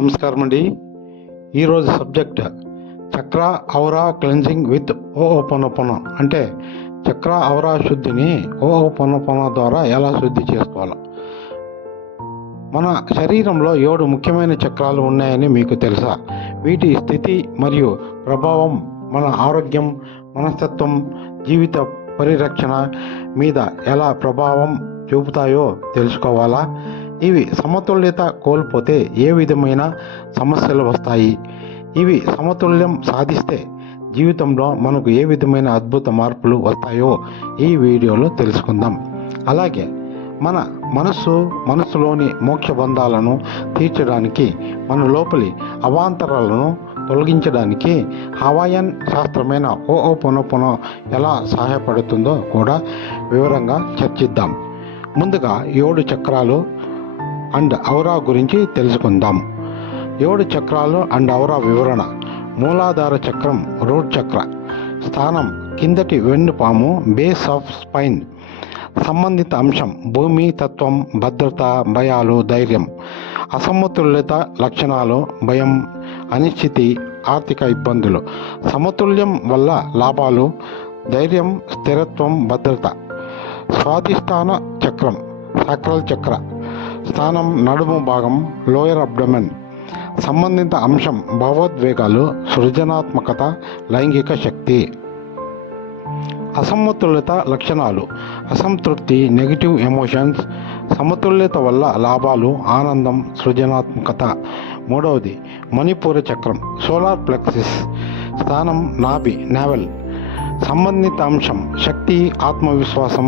నమస్కారం అండి. ఈరోజు సబ్జెక్ట్ చక్ర ఔరా క్లెన్జింగ్ విత్ ఓఓపనపన. అంటే చక్ర ఔరా శుద్ధిని ఓఓపనపన ద్వారా ఎలా శుద్ధి చేసుకోవాలో. మన శరీరంలో 7 ముఖ్యమైన చక్రాలు ఉన్నాయని మీకు తెలుసా? వీటి స్థితి మరియు ప్రభావం మన ఆరోగ్యం, మనస్తత్వం, జీవిత పరిరక్షణ మీద ఎలా ప్రభావం చూపుతాయో తెలుసుకోవాలా? ఇవి సమతుల్యత కోల్పోతే ఏ విధమైన సమస్యలు వస్తాయి? ఇవి సమతుల్యం సాధిస్తే జీవితంలో మనకు ఏ విధమైన అద్భుత మార్పులు వస్తాయో ఈ వీడియోలో తెలుసుకుందాం. అలాగే మన మనస్సులోని మోక్ష బంధాలను తీర్చడానికి, మన లోపలి అవాంతరాలను తొలగించడానికి హవాయన్ శాస్త్రమైన ఓఓపనపన ఎలా సహాయపడుతుందో కూడా వివరంగా చర్చిద్దాం. ముందుగా 7 చక్రాలు అండ్ ఔరా గురించి తెలుసుకుందాం. 7 చక్రాలు అండ్ ఔరా వివరణ. మూలాధార చక్రం, రూట్ చక్ర, స్థానం కిందటి వెన్నుపాము, బేస్ ఆఫ్ స్పైన్. సంబంధిత అంశం భూమి, తత్వం, భద్రత, భయాలు, ధైర్యం. అసమతుల్యత లక్షణాలు భయం, అనిశ్చితి, ఆర్థిక ఇబ్బందులు. సమతుల్యం వల్ల లాభాలు ధైర్యం, స్థిరత్వం, భద్రత. స్వాధిష్టాన చక్రం, సాక్రల్ చక్ర, స్థానం నడుము భాగం, లోయర్ అబ్డమెన్. సంబంధిత అంశం భావోద్వేగాలు, సృజనాత్మకత, లైంగిక శక్తి. అసమతుల్యత లక్షణాలు అసంతృప్తి, నెగిటివ్ ఎమోషన్స్. సమతుల్యత వల్ల లాభాలు ఆనందం, సృజనాత్మకత. మూడవది మణిపూర చక్రం, సోలార్ ప్లెక్సిస్, స్థానం నాభి, నావెల్. సంబంధిత అంశం శక్తి, ఆత్మవిశ్వాసం.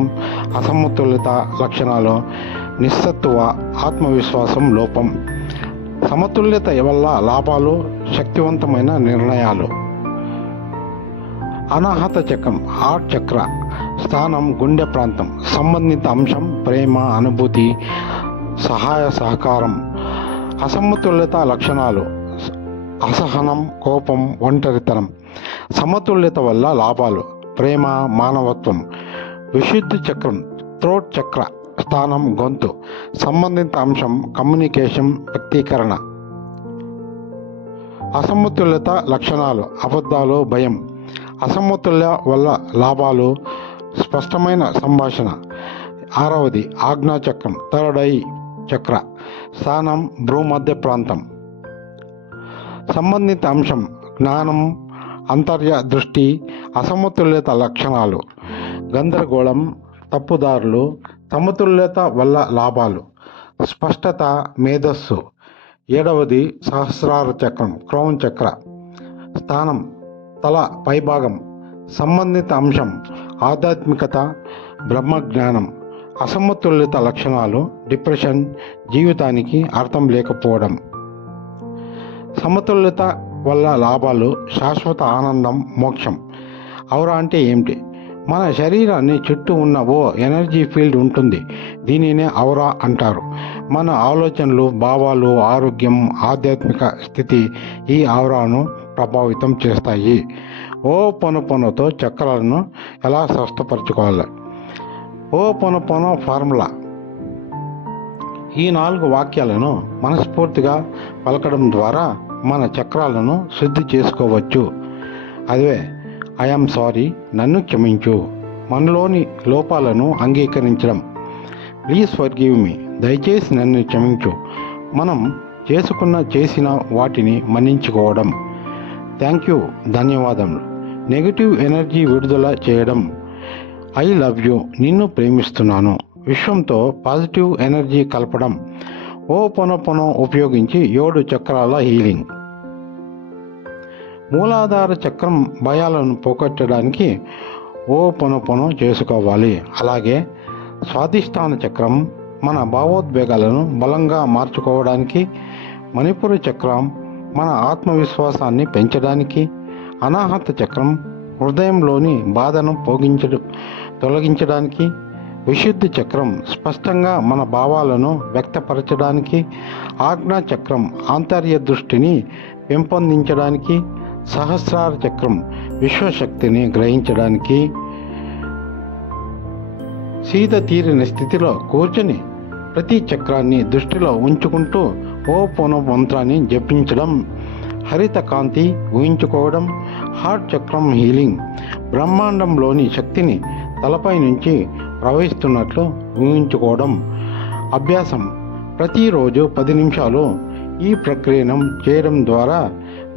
అసమతుల్యత లక్షణాలు నిస్సత్తువ, ఆత్మవిశ్వాసం లోపం. సమతుల్యత వల్ల లాభాలు శక్తివంతమైన నిర్ణయాలు. అనాహత చక్రం, హార్ట్ చక్ర, స్థానం గుండె ప్రాంతం. సంబంధిత అంశం ప్రేమ, అనుభూతి, సహాయ సహకారం. అసమతుల్యత లక్షణాలు అసహనం, కోపం, ఒంటరితనం. సమతుల్యత వల్ల లాభాలు ప్రేమ, మానవత్వం. విశుద్ధి చక్రం, థ్రోట్ చక్ర, స్థానం గొంతు. సంబంధిత అంశం కమ్యూనికేషన్, వ్యక్తీకరణ. అసమతుల్యత లక్షణాలు అబద్ధాలు, భయం. అసమతుల్య వల్ల లాభాలు స్పష్టమైన సంభాషణ. ఆరవది ఆజ్ఞా చక్రం, థర్డ్ ఐ చక్ర, స్థానం భ్రూమధ్య ప్రాంతం. సంబంధిత అంశం జ్ఞానం, అంతర్య దృష్టి. అసమతుల్యత లక్షణాలు గందరగోళం, తప్పుదారులు. సమతుల్యత వల్ల లాభాలు స్పష్టత, మేధస్సు. 7వది సహస్రార చక్రం, క్రౌన్ చక్ర, స్థానం తల పైభాగం. సంబంధిత అంశం ఆధ్యాత్మికత, బ్రహ్మజ్ఞానం. అసమతుల్యత లక్షణాలు డిప్రెషన్, జీవితానికి అర్థం లేకపోవడం. సమతుల్యత వల్ల లాభాలు శాశ్వత ఆనందం, మోక్షం. ఔరా అంటే ఏమిటి? మన శరీరాన్ని చుట్టూ ఉన్న ఓ ఎనర్జీ ఫీల్డ్ ఉంటుంది. దీనినే ఔరా అంటారు. మన ఆలోచనలు, భావాలు, ఆరోగ్యం, ఆధ్యాత్మిక స్థితి ఈ ఔరాను ప్రభావితం చేస్తాయి. ఓపోనోపోనోతో చక్రాలను ఎలా స్వస్థపరచుకోవాలి? ఓపోనోపోనో ఫార్ములా. ఈ 4 వాక్యాలను మనస్ఫూర్తిగా పలకడం ద్వారా మన చక్రాలను శుద్ధి చేసుకోవచ్చు. అదే ఐఎమ్ సారీ, నన్ను క్షమించు. మనలోని లోపాలను అంగీకరించడం. ప్లీజ్ ఫర్గివ్ మీ, దయచేసి నన్ను క్షమించు. మనం చేసిన వాటిని మన్నించుకోవడం. థ్యాంక్ యూ, ధన్యవాదములు. నెగిటివ్ ఎనర్జీ విడుదల చేయడం. ఐ లవ్ యూ, నిన్ను ప్రేమిస్తున్నాను. విశ్వంతో పాజిటివ్ ఎనర్జీ కలపడం. ఓపోనోపోనో ఉపయోగించి 7 చక్రాల హీలింగ్. మూలాధార చక్రం భయాలను పోగొట్టడానికి ఓపోనోపోనో చేసుకోవాలి. అలాగే స్వాధిష్టాన చక్రం మన భావోద్వేగాలను బలంగా మార్చుకోవడానికి. మణిపూర చక్రం మన ఆత్మవిశ్వాసాన్ని పెంచడానికి. అనాహత చక్రం హృదయంలోని బాధను తొలగించడానికి. విశుద్ధి చక్రం స్పష్టంగా మన భావాలను వ్యక్తపరచడానికి. ఆజ్ఞా చక్రం ఆంతర్య దృష్టిని పెంపొందించడానికి. సహస్రార చక్రం విశ్వశక్తిని గ్రహించడానికి. సీత తీరిన స్థితిలో కూర్చొని ప్రతి చక్రాన్ని దృష్టిలో ఉంచుకుంటూ ఓ పోనో మంత్రాన్ని జపించడం, హరిత కాంతి ఊహించుకోవడం, హార్ట్ చక్రం హీలింగ్, బ్రహ్మాండంలోని శక్తిని తలపై నుంచి ప్రవహిస్తున్నట్లు ఊహించుకోవడం. అభ్యాసం: ప్రతిరోజు 10 నిమిషాలు ఈ ప్రక్రియను చేయడం ద్వారా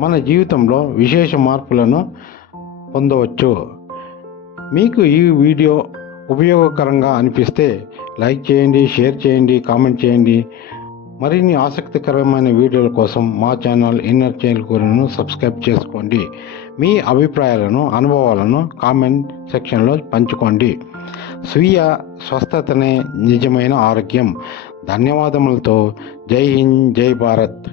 మన జీవితంలో విశేష మార్పులను పొందవచ్చు. మీకు ఈ వీడియో ఉపయోగకరంగా అనిపిస్తే లైక్ చేయండి, షేర్ చేయండి, కామెంట్ చేయండి. మరిన్ని ఆసక్తికరమైన వీడియోల కోసం మా ఛానల్ ఇన్నర్ చైల్డ్ గురును సబ్స్క్రైబ్ చేసుకోండి. మీ అభిప్రాయాలను, అనుభవాలను కామెంట్ సెక్షన్లో పంచుకోండి. స్వీయ స్వస్థతనే నిజమైన ఆరోగ్యం. ధన్యవాదములతో జై హింద్, జై భారత్.